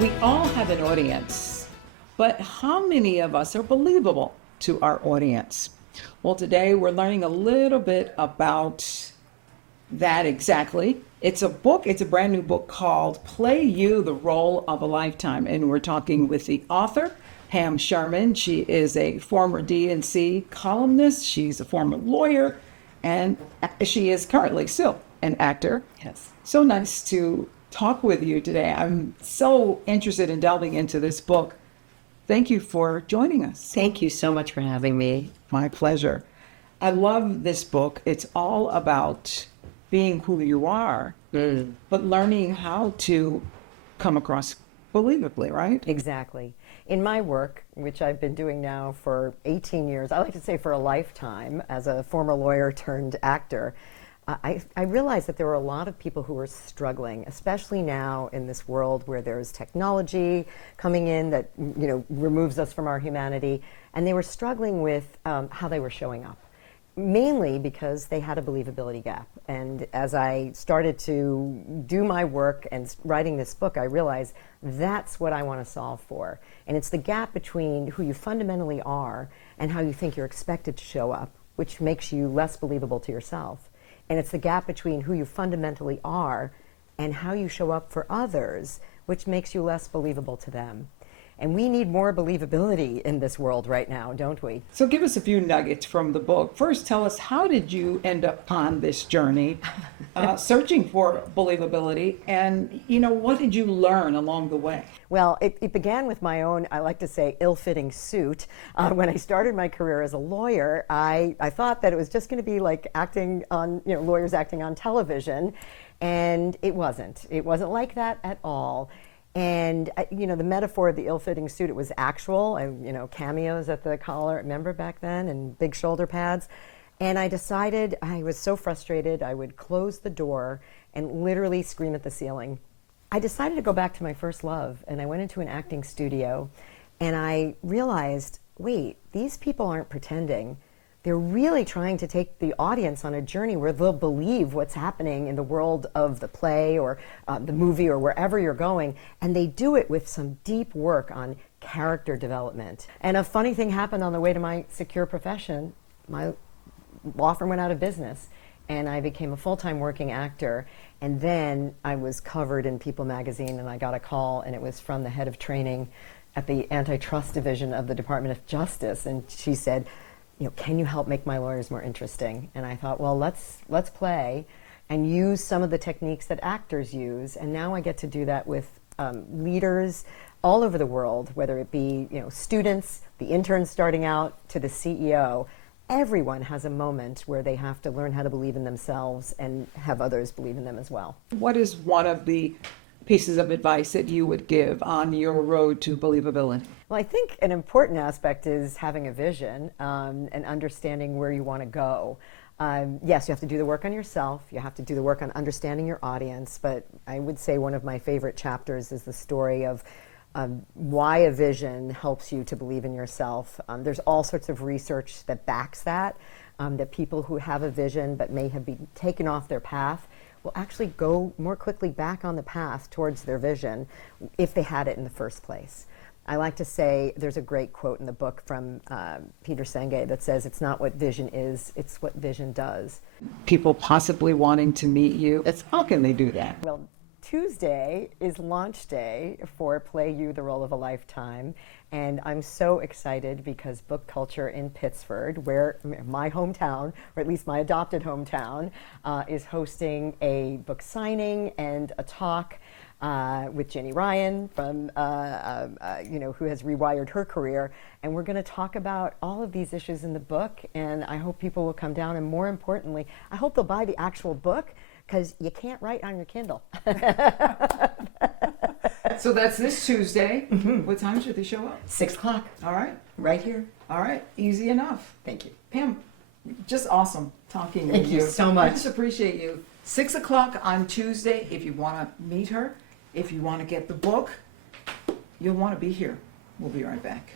We all have an audience, but how many of us are believable to our audience? Well, today we're learning a little bit about that exactly. It's a book, it's a brand new book called Play You the Role of a Lifetime. And we're talking with the author, Pam Sherman. She is a former DNC columnist, she's a former lawyer, and she is currently still an actor. Yes. So nice to talk with you today. I'm so interested in delving into this book. Thank you for joining us. Thank you so much for having me. My pleasure. I love this book. It's all about being who you are, but learning how to come across believably, right? Exactly. In my work, which I've been doing now for 18 years, I like to say for a lifetime, as a former lawyer turned actor, I realized that there were a lot of people who were struggling, especially now in this world where there's technology coming in that removes us from our humanity, and they were struggling with how they were showing up, mainly because they had a believability gap. And as I started to do my work and writing this book, I realized that's what I want to solve for. And it's the gap between who you fundamentally are and how you think you're expected to show up, which makes you less believable to yourself. And it's the gap between who you fundamentally are and how you show up for others, which makes you less believable to them. And we need more believability in this world right now, don't we? So give us a few nuggets from the book. First, tell us, how did you end up on this journey, searching for believability? And, what did you learn along the way? Well, it began with my own, I like to say, ill-fitting suit. When I started my career as a lawyer, I thought that it was just going to be like acting on, lawyers acting on television. And it wasn't. It wasn't like that at all. And, the metaphor of the ill-fitting suit, it was actual, and, cameos at the collar, remember back then, and big shoulder pads. And I decided, I was so frustrated, I would close the door and literally scream at the ceiling. I decided to go back to my first love, and I went into an acting studio, and I realized, wait, these people aren't pretending. They're really trying to take the audience on a journey where they'll believe what's happening in the world of the play or the movie or wherever you're going, and they do it with some deep work on character development. And a funny thing happened on the way to my secure profession. My law firm went out of business, and I became a full-time working actor, and then I was covered in People magazine, and I got a call, and it was from the head of training at the antitrust division of the Department of Justice, and she said, can you help make my lawyers more interesting? And I thought, well, let's play and use some of the techniques that actors use. And now I get to do that with leaders all over the world, whether it be students, the interns starting out, to the CEO. Everyone has a moment where they have to learn how to believe in themselves and have others believe in them as well. What is one of the pieces of advice that you would give on your road to believability? Well, I think an important aspect is having a vision and understanding where you want to go. Yes, you have to do the work on yourself. You have to do the work on understanding your audience. But I would say one of my favorite chapters is the story of why a vision helps you to believe in yourself. There's all sorts of research that backs that people who have a vision but may have been taken off their path will actually go more quickly back on the path towards their vision if they had it in the first place. I like to say, there's a great quote in the book from Peter Senge that says, it's not what vision is, it's what vision does. People possibly wanting to meet you, how can they do that? Well, Tuesday is launch day for Play You the Role of a Lifetime, and I'm so excited because Book Culture in Pittsford, where my hometown, or at least my adopted hometown, is hosting a book signing and a talk with Jenny Ryan from, who has rewired her career. And we're going to talk about all of these issues in the book, and I hope people will come down, and more importantly, I hope they'll buy the actual book, because you can't write on your Kindle. So that's this Tuesday. Mm-hmm. What time should they show up? 6 o'clock. All right. Right here. All right. Easy enough. Thank you. Pam, just awesome talking Thank with you so much. I just appreciate you. 6 o'clock on Tuesday. If you want to meet her, if you want to get the book, you'll want to be here. We'll be right back.